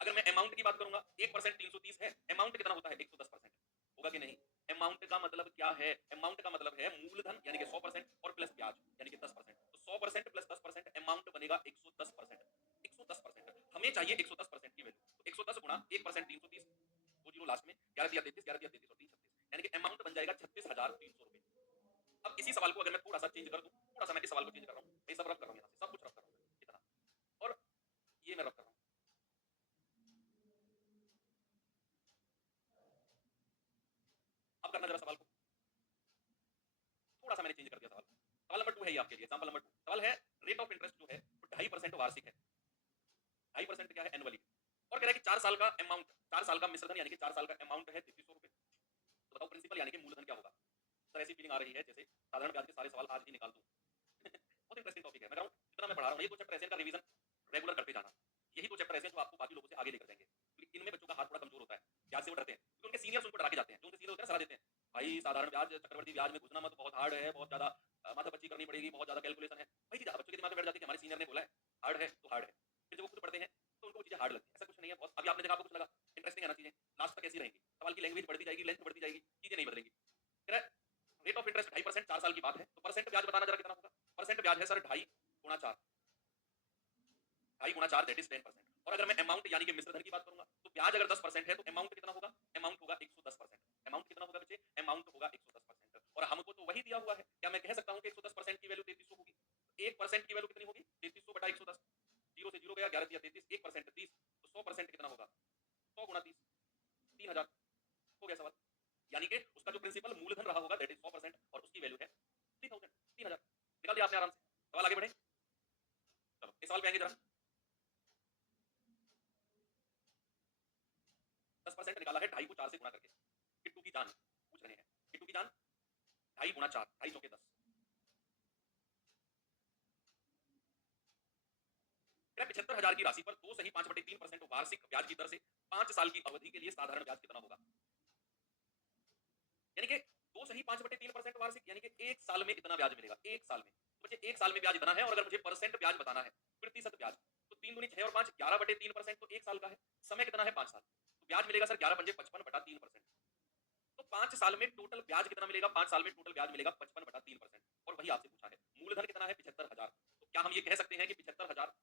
अगर मैं अमाउंट की बात करूंगा 1% 330 है, अमाउंट कितना होता है 110%, होगा कि नहीं। अमाउंट का मतलब क्या है, अमाउंट का मतलब है मूलधन यानी कि 100% और प्लस ब्याज यानी कि 10%। तो 100% प्लस 10% अमाउंट बनेगा 110%। 110% हमें चाहिए 110% की वैल्यू, तो 110 गुणा 1% 330, वो जीरो लास्ट में, 11 दिया 33, 11 दिया 33 और 3 36, यानी कि अमाउंट बन जाएगा 36,300 रुपए। अब इसी सवाल को अगर मैं थोड़ा सा चेंज कर दूं, थोड़ा सा मैं इस सवाल को चेंज कर रहा हूं, मैं सब रफ कर रहा हूं, यहां से सब कुछ रफ कर रहा हूं इतना, और ये मैं रफ कर रहा हूं। अब करना जरा सवाल को, थोड़ा सा मैंने चेंज कर दिया सवाल को। सवाल नंबर 2 है ये आपके लिए, एग्जांपल नंबर 2। सवाल है रेट ऑफ इंटरेस्ट जो है वो 2.5% वार्षिक है, 2.5% क्या है, एनुअली। और कह रहा है कि 4 साल का अमाउंट, 4 साल का मिश्रधन यानी कि 4 साल का अमाउंट है 3300 रुपए। तो बताओ प्रिंसिपल यानी कि मूलधन क्या होगा। सर ऐसी फीलिंग आ रही है जैसे साधारण ब्याज के सारे सवाल आज ही निकाल दूं। बहुत इंटरेस्टिंग टॉपिक है, मैं कह रहा हूं जितना मैं पढ़ा रहा हूं ये दो चैप्टर ऐसे का रिवीजन रेगुलर करते जाना। यही दो चैप्टर ऐसे जो आपको बाकी लोगों से आगे लेकर जाएंगे, क्योंकि इनमें बच्चों का हाथ थोड़ा कमजोर होता है, ब्याज से वो डरते हैं, क्योंकि उनके सीनियर्स उनको डरा के जाते हैं, जो उनके सीनियर होते हैं सलाह देते हैं, भाई साधारण ब्याज चक्रवर्ती ब्याज में घुसना मत, बहुत हार्ड है, बहुत ज्यादा माथापच्ची करनी पड़ेगी, बहुत ज्यादा कैलकुलेशन है। वही चीज बच्चों के दिमाग में बैठ जाती है कि हमारे सीनियर ने बोला है हार्ड है तो हार्ड है, फिर जब वो खुद पढ़ते हैं तो उनको वो चीजें हार्ड लगती है। ऐसा कुछ नहीं है बहुत, अभी आपने देखा आपको कुछ लगा इंटरेस्टिंग है ना चीजें, लास्ट तक ऐसी रहेंगी, सवाल की लैंग्वेज बढ़ती जाएगी, लेंथ बढ़ती जाएगी, चीजें नहीं बदलेंगी। रेट ऑफ इंटरेस्ट 2.5%, 4 साल की बात है, तो परसेंट ब्याज बताना जरा कितना होगा। परसेंट ब्याज है सर 2.5 गुणा 4, 2.5 गुणा 4 दैट इज 10%। और अगर मैं अमाउंट यानी कि मिश्रधन की बात करूंगा तो ब्याज अगर 10% है तो अमाउंट कितना होगा, अमाउंट होगा 110%। अमाउंट कितना होगा बच्चे, अमाउंट होगा 110%। और हमको तो वही दिया हुआ है, क्या मैं कह सकता हूं कि 110% की वैल्यू 3300 होगी। 1% की वैल्यू कितनी होगी, 3300 बटा 110, 0 से 0 गया, 11 दिया 33, 1% 30, तो 100% कितना होगा, 100 गुणा 30, 3000। हो गया सवाल, यानी कि उसका जो प्रिंसिपल मूलधन रहा होगा दैट इज 100% और उसकी वैल्यू है 3000, 3000। निकाल दिया आपने आराम से। सवाल आगे बढ़े, चलो इस सवाल पे आएंगे जरा। 10% निकाला है 2.5 को 4 से गुणा करके, किट्टू की जान पूछ रहे हैं, किट्टू की जान 2.5 गुणा 4, 2.5 चौके 10, 75,000 की राशि पर 2 सही 5/3% वार्षिक ब्याज की दर से 5 साल की अवधि के लिए साधारण ब्याज कितना होगा। यानी कि 2 सही 5/3% वार्षिक यानी कि 1 साल में इतना ब्याज मिलेगा, 1 साल में। तो बच्चे 1 साल में ब्याज इतना है, और अगर मुझे परसेंट ब्याज बताना है, प्रतिशत ब्याज, तो 3 दूनी 6 और 5 11/3%, तो 1 साल का है। समय कितना है 5 साल, तो ब्याज मिलेगा सर 11 पंजे 55/3%। तो 5 साल में टोटल ब्याज कितना मिलेगा, 5 साल में टोटल ब्याज मिलेगा 55/3%। और वही आपसे पूछा है मूलधन कितना है 75,000। तो क्या हम ये कह सकते हैं कि 75,000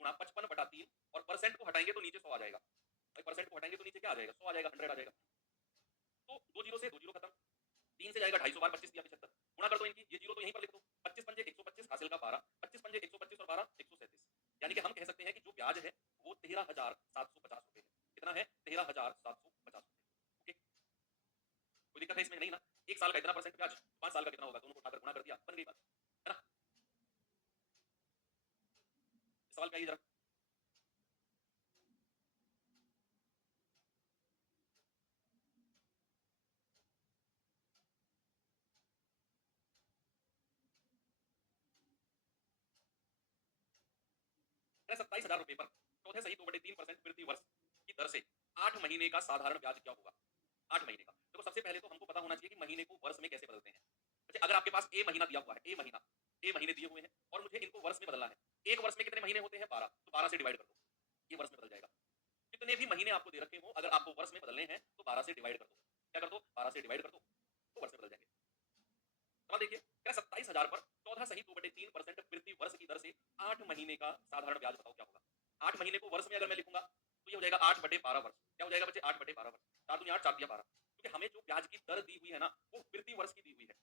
गुणा 55/3, और परसेंट को हटाएंगे तो नीचे 100 आ जाएगा। भाई परसेंट को हटाएंगे तो नीचे क्या आ जाएगा, 100 आ जाएगा, 100 आ जाएगा। तो 2 जीरो से 2 जीरो खत्म, 3 से जाएगा 250 बार 25 दिया 75, गुणा कर दो इनकी, ये जीरो तो यहीं पर लिख दो, 25 पंजे 125 हासिल का 12, 25 पंजे 125 और 12 137। यानी कि हम कह सकते हैं कि जो ब्याज है वो 13,750 रुपए है। कितना है, 13,750 रुपए। ओके, कोई दिक्कत है इसमें नहीं ना। 1 साल का इतना परसेंट ब्याज, 5 साल का कितना होगा, दोनों को उठाकर गुणा कर दिया, बन गई बात, है ना। इस सवाल पे आइए जरा। ₹27,000 पर चौथे सही 2/3% प्रति वर्ष की दर से 8 महीने का साधारण ब्याज क्या होगा? 8 महीने का। देखो सबसे पहले तो हमको पता होना चाहिए कि महीने को वर्ष में कैसे बदलते हैं। अच्छा अगर आपके पास ए महीना दिया हुआ है, ए महीने दिए हुए हैं और मुझे इनको वर्ष में बदलना है। एक वर्ष में कितने महीने होते हैं? 12, तो 12 से डिवाइड कर दो। ये वर्ष में बदल जाएगा। कितने भी महीने आपको दे रखे हो, अगर आपको वर्ष में बदलने हैं तो 12 से डिवाइड कर दो। क्या कर दो? 12 से डिवाइड कर दो, तो वर्ष में बदल जाएंगे। सवाल देखिए, क्या 27,000 पर 14 सही 2/3% प्रति वर्ष की दर से 8 महीने का साधारण ब्याज बताओ क्या होगा? 8 महीने को वर्ष में अगर मैं लिखूंगा तो ये हो जाएगा 8/12 वर्ष। क्या हो जाएगा बच्चे? 8/12 वर्ष। 4 दूनी 8, 4 दिया 12। क्योंकि हमें जो ब्याज की दर दी हुई है ना, वो प्रति वर्ष की दी हुई है,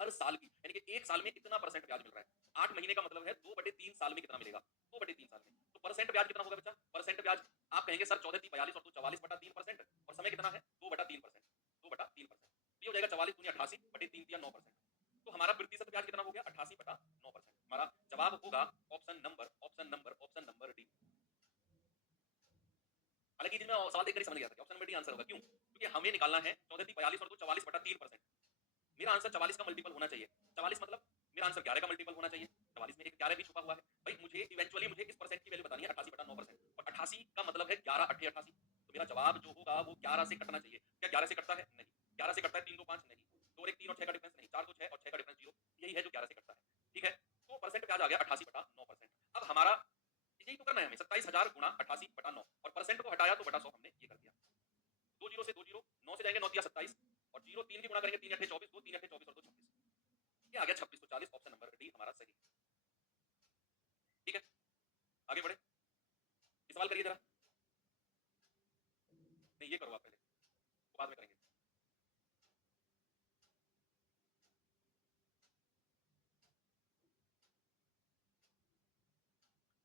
हर साल की। यानी कि एक साल में इतना परसेंट ब्याज मिल रहा है। 8 महीने का मतलब है 2/3 साल में कितना मिलेगा? 2/3 साल में। तो परसेंट ब्याज कितना होगा बच्चा? परसेंट ब्याज आप कहेंगे सर 14 3 42 और 2 44/3% और समय कितना है? 2/3%। 2/3%। ये हो जाएगा 44 दूनी 88/3 दिया 9%। तो हमारा प्रतिशत ब्याज कितना हो गया? 88/9%। हमारा जवाब होगा ऑप्शन नंबर डी। हालांकि जिसमें सवाल देखकर ही समझ गया था कि ऑप्शन नंबर डी आंसर होगा। क्यों? क्योंकि हमें निकालना है 14 3 42 और 2 44/3%। मेरा आंसर 44 का मल्टीपल होना चाहिए। 44 मतलब मेरा आंसर 11 का मल्टीपल होना चाहिए। 44 में एक 11 भी छुपा हुआ है। भाई मुझे इवेंचुअली मुझे इस परसेंट की वैल्यू बतानी है 88/9% और 88 का मतलब है 11 8 88। तो मेरा जवाब जो होगा वो 11 से कटना चाहिए। क्या 11 से कटता है? नहीं। 11 से कटता है 3 2 5 नहीं। 2 1 3 और 6 का डिफरेंस नहीं। 4 2 6 और 6 का डिफरेंस 0। यही है जो 11 से कटता है। ठीक है? तो परसेंट ब्याज आ गया 88/9%। अब हमारा यही तो करना है हमें 27,000 गुणा 88/9 और परसेंट को हटाया तो बटा 100 हमने ये कर दिया। 2 जीरो से 2 जीरो 9 से जाएंगे 9 दिया 27 और 0 3 की गुणा करेंगे 3 8 24 2 3 8 24 और 2 26। ये आ गया 26 तो 40 ऑप्शन नंबर डी हमारा सही। ठीक है आगे बढ़े। ये सवाल करिए जरा। नहीं ये करो आप पहले, तो बाद में करेंगे।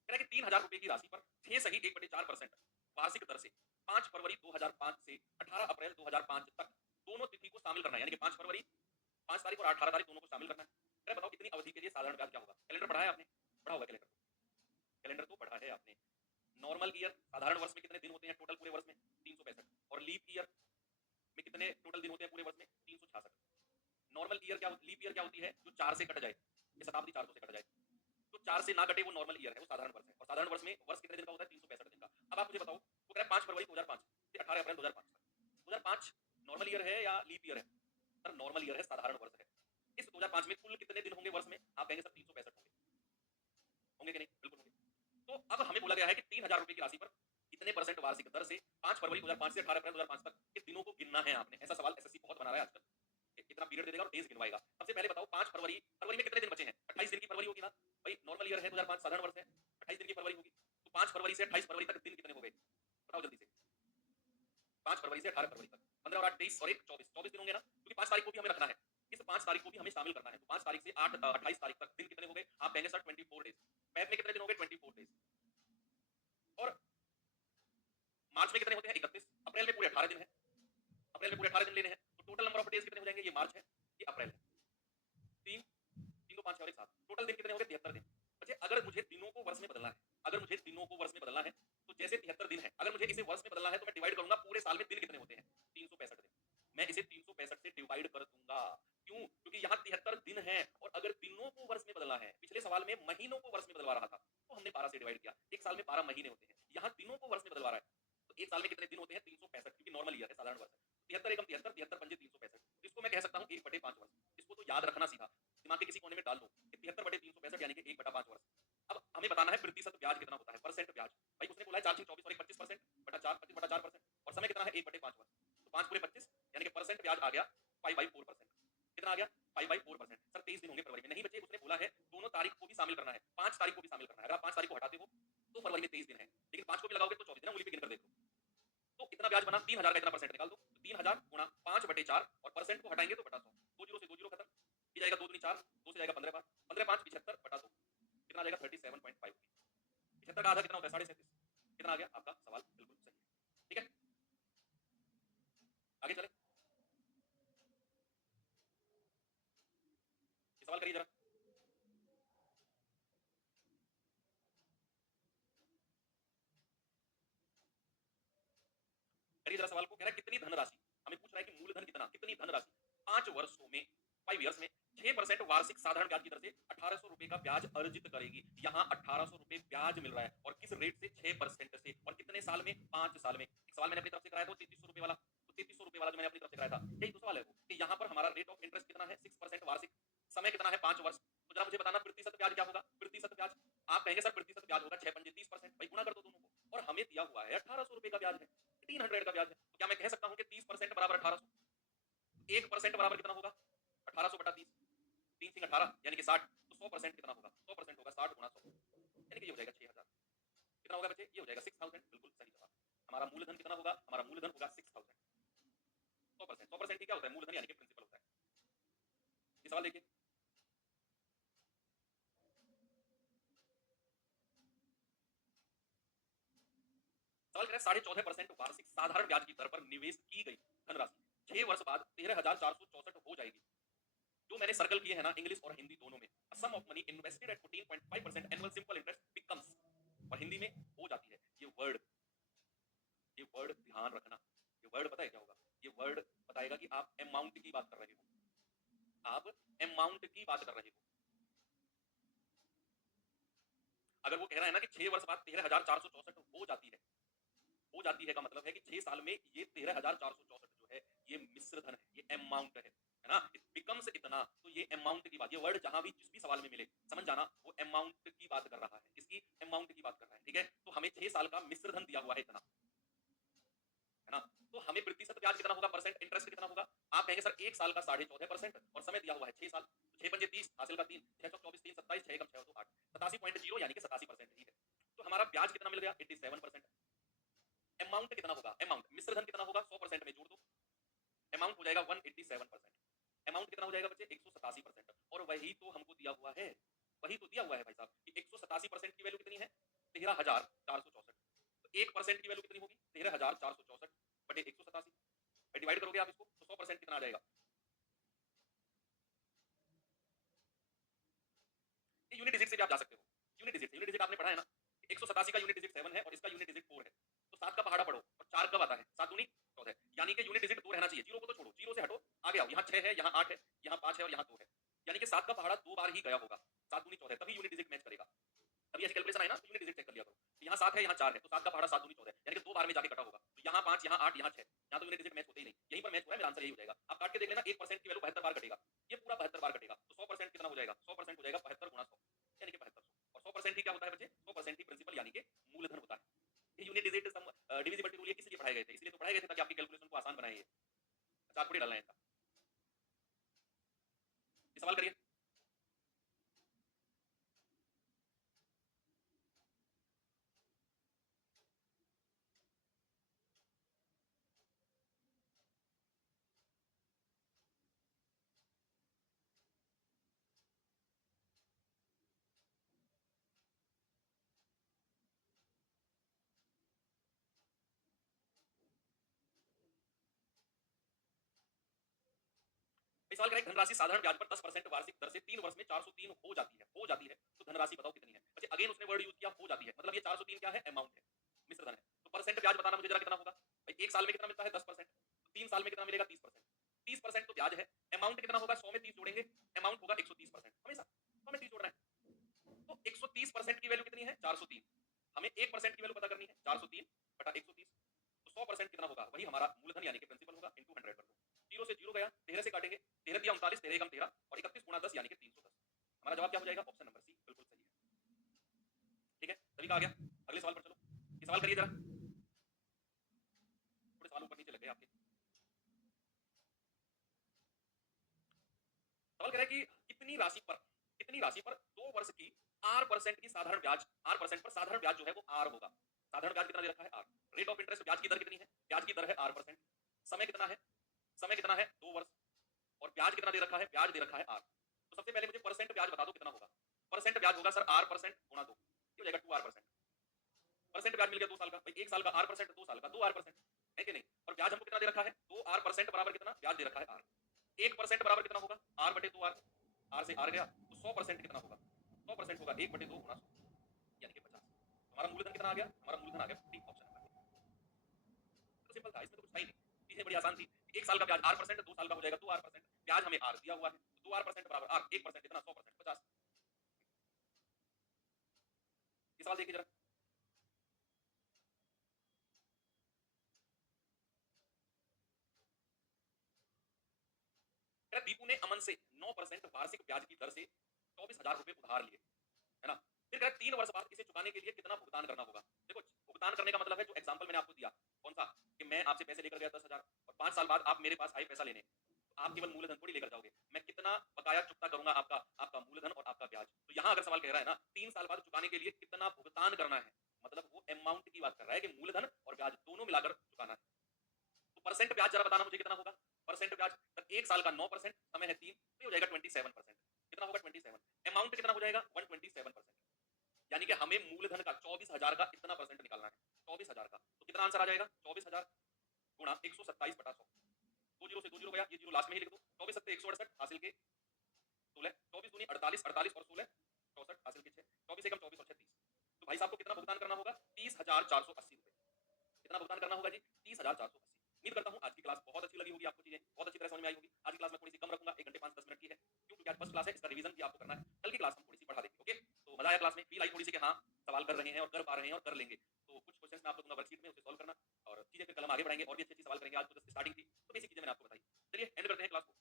कह रहा है कि 3,000 रुपए की राशि पर 6 सही 1/4% वार्षिक दर से 5 फरवरी 2005 से 18 अप्रैल 2005 तक दोनों तिथि को शामिल करना है। यानी कि 5 फरवरी 5 तारीख और 18 तारीख दोनों को शामिल करना है। कह रहा है, बताओ इतनी अवधि के लिए साधारण ब्याज क्या होगा? कैलेंडर पढ़ा है आपने? पढ़ा होगा कैलेंडर। कैलेंडर तो पढ़ा है आपने। नॉर्मल ईयर साधारण वर्ष में कितने दिन होते हैं टोटल पूरे वर्ष में? 365। और लीप ईयर में कितने टोटल दिन होते हैं पूरे वर्ष में? 366। नॉर्मल ईयर क्या लीप ईयर क्या होती है? जो 4 से कट जाए, ये शताब्दी 400 से कट जाए, तो 4 से ना कटे वो नॉर्मल ईयर है, वो साधारण वर्ष है। और साधारण वर्ष में वर्ष कितने दिन का होता है? 365 दिन का। अब आप मुझे बताओ, वो कह रहा है 5 फरवरी 2005 से 18 अप्रैल 2005 तक। 2005 नॉर्मल ईयर है या लीप ईयर है? सर नॉर्मल ईयर है, साधारण वर्ष है। इस 2005 में कुल कितने दिन होंगे वर्ष में? आप कहेंगे सर 365 होंगे। होंगे कि नहीं? बिल्कुल होंगे। तो अब हमें बोला गया है कि 3,000 रुपए की राशि पर कितने परसेंट वार्षिक दर से 5 फरवरी 2005 से 18 अप्रैल 2005 तक के दिनों को गिनना है आपने। ऐसा सवाल एसएससी बहुत बना रहा है आजकल। कितना पीरियड दे देगा और डेज गिनवाएगा। सबसे पहले बताओ 5 फरवरी, फरवरी में कितने दिन बचे हैं? 28 दिन की फरवरी होगी ना भाई, नॉर्मल ईयर है 2005 साधारण वर्ष है, 28 दिन की फरवरी होगी। तो 5 फरवरी से 28 फरवरी तक दिन कितने हो गए? बताओ जल्दी से। 5 फरवरी से 18 फरवरी तक 15 और 8 23 और 1 24 24 दिन होंगे ना, क्योंकि 5 तारीख को भी हमें रखना है। इस 5 तारीख को भी हमें शामिल करना है। तो 5 तारीख से 8 28 तारीख तक दिन कितने हो गए? आप कहेंगे सर 24 डेज। फेब में कितने दिन हो गए? 24 डेज। और मार्च में कितने होते हैं? 31। अप्रैल में पूरे 18 दिन है। अप्रैल में पूरे 18 दिन लेने हैं, तो टोटल नंबर ऑफ डेज कितने हो जाएंगे? ये मार्च है, ये अप्रैल है। 3 3 2 5 6 और 1 7, टोटल दिन कितने हो गए? 73 दिन। बच्चे अगर मुझे दिनों को वर्ष में बदलना है, अगर मुझे दिनों को वर्ष में बदलना है, तो जैसे 73 दिन है, अगर मुझे इसे वर्ष में बदलना है तो मैं डिवाइड करूंगा पूरे साल में दिन कितने होते हैं? 365 दिन। मैं इसे 365 से डिवाइड कर दूंगा। क्यों? क्योंकि यहाँ 73 दिन है और अगर दिनों को वर्ष में बदलना है, पिछले सवाल में महीनों को वर्ष में बदलवा रहा था, तो हमने 12 से डिवाइड किया। एक साल में 12 महीने होते हैं, यहाँ दिनों को वर्ष में बदलवा रहा है, तो एक साल में कितने दिन होते हैं? 365, क्योंकि नॉर्मल ईयर है, साधारण वर्ष है। 73 एकम 73, 73 पंजे 365। इसको मैं कह सकता हूँ 1/5 वर्ष। इसको तो याद रखना सीधा, दिमाग के किसी कोने में डाल दो कि 73/365 यानी कि 1/5 वर्ष। अब हमें बताना है प्रतिशत ब्याज कितना होता है, परसेंट ब्याज। भाई उसने बोला है 4 24 और 25% बटा 4 25/4% और समय कितना है? 1/5 वर्ष। तो 5 पूरे 25 यानी कि परसेंट ब्याज आ गया 5/4%। कितना आ गया? 5/4%। सर 23 दिन होंगे फरवरी में। नहीं बच्चे, उसने बोला है दोनों तारीख को भी शामिल करना है, 5 तारीख को भी शामिल करना है। अगर आप 5 तारीख को हटाते हो तो फरवरी में 23 दिन है, लेकिन 5 को भी लगाओगे तो 24 दिन है। उंगली पे गिनकर देख लो। तो कितना ब्याज बना? 3,000 का इतना परसेंट निकाल दो। तो 3,000 गुणा 5/4 और परसेंट को हटाएंगे तो बटा 100। 2 जीरो से 2 जीरो खत्म, ये जाएगा 2 दूनी 4, 2 से जाएगा 15 बार, 15 5 75 बटा 2, कितना आ जाएगा? 37.5। 75 का आधा कितना होता है? 37.5। कितना आ गया? आपका सवाल बिल्कुल सही है। ठीक है आगे चले, ये सवाल करिए जरा। करिए जरा सवाल को। कह रहा है कितनी धनराशि, हमें पूछ रहा है कि मूलधन कितना, कितनी धनराशि 5 वर्षों में 5 ईयर्स में 6% वार्षिक साधारण ब्याज की दर से 1800 रुपए का ब्याज अर्जित करेगी। यहाँ 1800 रुपए ब्याज मिल रहा है और किस रेट से? 6% से। और कितने साल में? 5 साल में। एक सवाल मैंने अपनी तरफ से कराया था 3300 रुपए वाला, तो 3300 रुपए वाला जो मैंने अपनी तरफ से कराया था, यही तो सवाल है वो कि यहाँ पर हमारा रेट ऑफ इंटरेस्ट कितना है? 6% वार्षिक। समय कितना है? 5 वर्ष। तो जरा मुझे बताना प्रतिशत ब्याज क्या होगा? प्रतिशत ब्याज आप कहेंगे सर प्रतिशत ब्याज होगा 6 पंजे 30%, भाई गुणा कर दो दोनों को। और हमें दिया हुआ है 1800 रुपए का ब्याज है, 300 का ब्याज है। तो क्या मैं कह सकता हूँ कि 30% बराबर 1800? 1% बराबर कितना होगा? 1800 बटा 30, 3 सिंह 18 यानी कि 60। तो 100% कितना होगा? 100% होगा 60 गुणा 100, यानी कि ये हो जाएगा 6000। कितना होगा बच्चे? ये हो जाएगा 6000, बिल्कुल सही जवाब। हमारा मूलधन कितना होगा? हमारा मूलधन होगा 6000। 100%, 100% ही क्या होता है? मूलधन यानी कि प्रिंसिपल होता है। ये सवाल देखिए, सवाल कह रहा है 14.5% वार्षिक साधारण ब्याज की दर पर निवेश की गई धनराशि 6 वर्ष बाद 13,464 हो जाएगी। जो मैंने सर्कल किए हैं ना, इंग्लिश और हिंदी दोनों में, sum of money invested at 14.5% annual simple interest becomes, और हिंदी में हो जाती है। ये वर्ड ध्यान रखना। ये वर्ड पता है क्या होगा? ये वर्ड बताएगा कि आप अमाउंट की बात कर रहे हो। आप अमाउंट की बात कर रहे हो। अगर वो कह रहा है ना कि 6 वर्ष बाद 13,464 हो जाती है का मतलब है कि 6 साल में ये 13,464 जो है ये मिश्र धन है, ये अमाउंट है ना? बिकम्स इतना, तो ये अमाउंट की बात, ये वर्ड जहां भी जिस भी सवाल में मिले समझ जाना वो अमाउंट की बात कर रहा है। किसकी? अमाउंट की बात कर रहा है, ठीक है? तो हमें 6 साल का मिश्र धन दिया हुआ है इतना, है ना? तो हमें प्रतिशत ब्याज कितना होगा? परसेंट इंटरेस्ट कितना होगा? आप कहेंगे सर 1 साल का 14.5% और समय दिया हुआ है 6 साल, तो 6 पंजे 30, हासिल का 3, 6 चौक 24, 3 27, 6 कम 6 तो 8, 87.0 यानी कि 87% ही है। तो हमारा ब्याज कितना मिल गया? 87%। अमाउंट कितना होगा? अमाउंट मिश्र धन कितना होगा? 100% में जोड़ दो, अमाउंट हो जाएगा 187%। अमाउंट कितना हो जाएगा बच्चे? 187%। और वही तो हमको दिया हुआ है, वही तो दिया हुआ है भाई साहब कि 187% की वैल्यू कितनी है? 13,464। तो 1% की वैल्यू कितनी होगी? 13,464 बटे 187। डिवाइड करोगे आप इसको तो 100% कितना आ जाएगा? ये यूनिट डिजिट से भी आप जा सकते हो। यूनिट डिजिट आपने पढ़ा है ना? 187 का यूनिट डिजिट 7 है और इसका यूनिट डिजिट 4 है। तो 7 का पहाड़ा पढ़ो और 4 कब आता है? 7 दूनी 14, यानी कि यूनिट डिजिट 2 रहना चाहिए। जीरो को तो छोड़ो, जीरो से हटो, आगे आओ। यहाँ 6 है, यहाँ 8 है, यहाँ 5 है और यहाँ 2 है, यानी कि 7 का पहाड़ा 2 बार ही गया होगा। 7 दूनी 14, तभी यूनिट डिजिट मैच करेगा। अभी ऐसी कैलकुलेशन है ना, तो यूनिट डिजिट चेक कर लिया करो। तो यहाँ 7 है, यहाँ 4 है, तो 7 का पहाड़ा 7 दूनी 14, यानी कि 2 बार में जाके कटा होगा। तो यहाँ 5, यहाँ 8, यहाँ 6, यहाँ तो यूनिट डिजिट मैच होते ही नहीं। यहीं पर मैच हुआ है, मेरा आंसर यही हो जाएगा। आप काट के देख लेना, 1% की वैल्यू 72 बार कटेगा, ये पूरा 72 बार कटेगा। तो 100% कितना हो जाएगा? 100% हो जाएगा 72 गुणा 100, यानी कि 7200। और 100% ही क्या होता है बच्चे? 100% ही प्रिंसिपल यानी कि मूलधन होता है। ये यूनिट डिजिट सम डिविजिबिलिटी रूल ये किस लिए पढ़ाए गए थे? इसलिए तो पढ़ाए गए थे ताकि आपकी कैलकुलेशन को आसान बनाए। अच्छा आपको डालना है इनका। ये सवाल करिए। ये सवाल करें धनराशि साधारण ब्याज पर 10% वार्षिक दर से 3 वर्ष में 403 हो जाती है, तो धनराशि बताओ कितनी है? अच्छा अगेन उसने वर्ड यूज किया हो जाती है, मतलब ये 403 क्या है? अमाउंट है, मिश्र धन है। तो परसेंट ब्याज बताना मुझे जरा कितना होगा भाई? 1 साल में कितना मिलता है? 10%, तो 3 साल में कितना मिलेगा? 30%। 30% तो ब्याज है, अमाउंट कितना होगा? 100 में 30 जोड़ेंगे, अमाउंट होगा 130%, हमेशा 100 में 30 जोड़ना है। तो 130% की वैल्यू कितनी है? 403। हमें 1% की वैल्यू पता करनी है, 403 बटा 130। तो 100% कितना होगा? वही हमारा मूलधन यानी कि प्रिंसिपल होगा इनटू 100 कर दो। जीरो से जीरो गया, 13 से काटेंगे, 13 दिया 39, 13 कम 13 और 31 गुणा 10 यानी कि 310। हमारा जवाब क्या हो जाएगा? ऑप्शन नंबर सी बिल्कुल सही है। ठीक है, सभी का आ गया। अगले सवाल पर चलो, ये सवाल करिए जरा। थोड़े सवाल ऊपर नीचे लग गए आपके। सवाल कह रहा है कि कितनी राशि पर 2 वर्ष की R% की साधारण ब्याज, R% पर साधारण ब्याज जो है वो R होगा। साधारण ब्याज कितना दे रखा है? R। रेट ऑफ इंटरेस्ट ब्याज की दर कितनी है? ब्याज की दर है R%। समय कितना है? समय कितना है? 2 वर्ष। और ब्याज कितना दे रखा है? ब्याज दे रखा है R। तो सबसे पहले मुझे परसेंट ब्याज बता दो कितना होगा? परसेंट ब्याज होगा सर R% गुणा 2, ये हो जाएगा 2R%। परसेंट ब्याज मिल गया 2 साल का भाई, 1 साल का R%, 2 साल का 2R%, है कि नहीं? और ब्याज हमको कितना दे रखा है? 2R% बराबर कितना ब्याज दे रखा है? R। 1% बराबर कितना होगा? R बटे 2R। R से R गया तो 100% कितना होगा? 100% होगा 1 बटे 2 गुणा 100, यानी कि 50। हमारा मूलधन कितना आ गया? हमारा मूलधन आ गया 50, ऑप्शन नंबर। तो सिंपल था, इसमें तो कुछ था ही नहीं, चीजें बड़ी आसान थी। 1 साल का ब्याज R%, 2 साल का हो जाएगा 2R%। ब्याज हमें आर दिया हुआ है, तो 2r% बराबर आर, 1% कितना, 100%, 50। ये सवाल देखिए जरा। कह रहा है, दीपू ने अमन से 9% वार्षिक ब्याज की दर से 24,000 रुपए उधार लिए, है ना। फिर कह रहा है, 3 वर्ष बाद इसे चुकाने के लिए कितना भुगतान करना होगा। देखो, भुगतान करने का मतलब है जो एग्जाम्पल मैंने आपको दिया, कौन सा, कि मैं आपसे पैसे लेकर गया 10,000 और 5 साल बाद आप मेरे पास आए पैसा लेने, तो आप केवल मूलधन थोड़ी लेकर जाओगे, मैं कितना बकाया चुकता करूंगा, आपका आपका मूलधन और आपका ब्याज। तो यहाँ अगर सवाल कह रहा है ना 3 साल बाद चुकाने के लिए कितना भुगतान करना है, मतलब वो अमाउंट की बात कर रहा है कि मूलधन और ब्याज दोनों मिलाकर चुकाना है। तो परसेंट ब्याज जरा बताना मुझे कितना होगा। परसेंट ब्याज, एक साल का 9%, समय है 3, तो हो जाएगा 27%। कितना होगा, 27। अमाउंट कितना हो जाएगा, 127%। यानी कि हमें मूलधन का 24,000 का इतना परसेंट निकालना है, 24,000 का। तो कितना आंसर आ जाएगा, 24,000 गुणा 127/100। 2 जीरो से 2 जीरो गया, ये जीरो लास्ट में ही लिख दो। 24 सत्ते 168 हासिल के 16, 24 दूनी 48, 48 और 16 64 हासिल के 6, 24 एकम 24 और 36। तो भाई साहब को कितना भुगतान करना होगा, 30,480 रुपए। कितना भुगतान करना होगा जी, 30,480। उम्मीद करता हूँ आज की क्लास बहुत अच्छी लगी होगी आपको, चीजें बहुत अच्छी तरह समझ में आई होगी। आज की क्लास में थोड़ी सी कम रखूंगा, 1 घंटे 5-10 मिनट की है, क्यों, क्योंकि आज फर्स्ट क्लास है, इसका रिवीजन भी आपको करना है। कल की क्लास हम थोड़ी सी बढ़ा देंगे, ओके। तो मजा आया क्लास में, फील आई थोड़ी सी कि हाँ सवाल कर रहे हैं और कर पा रहे हैं और कर लेंगे। तो कुछ क्वेश्चन मैं आपको दूंगा वर्कशीट में, उसे सॉल्व करना और चीजें फिर कल हम आगे बढ़ाएंगे और भी अच्छी अच्छी सवाल करेंगे। आज तो जस्ट स्टार्टिंग थी, तो बेसिक चीजें मैंने आपको बताई। चलिए एंड करते हैं क्लास को।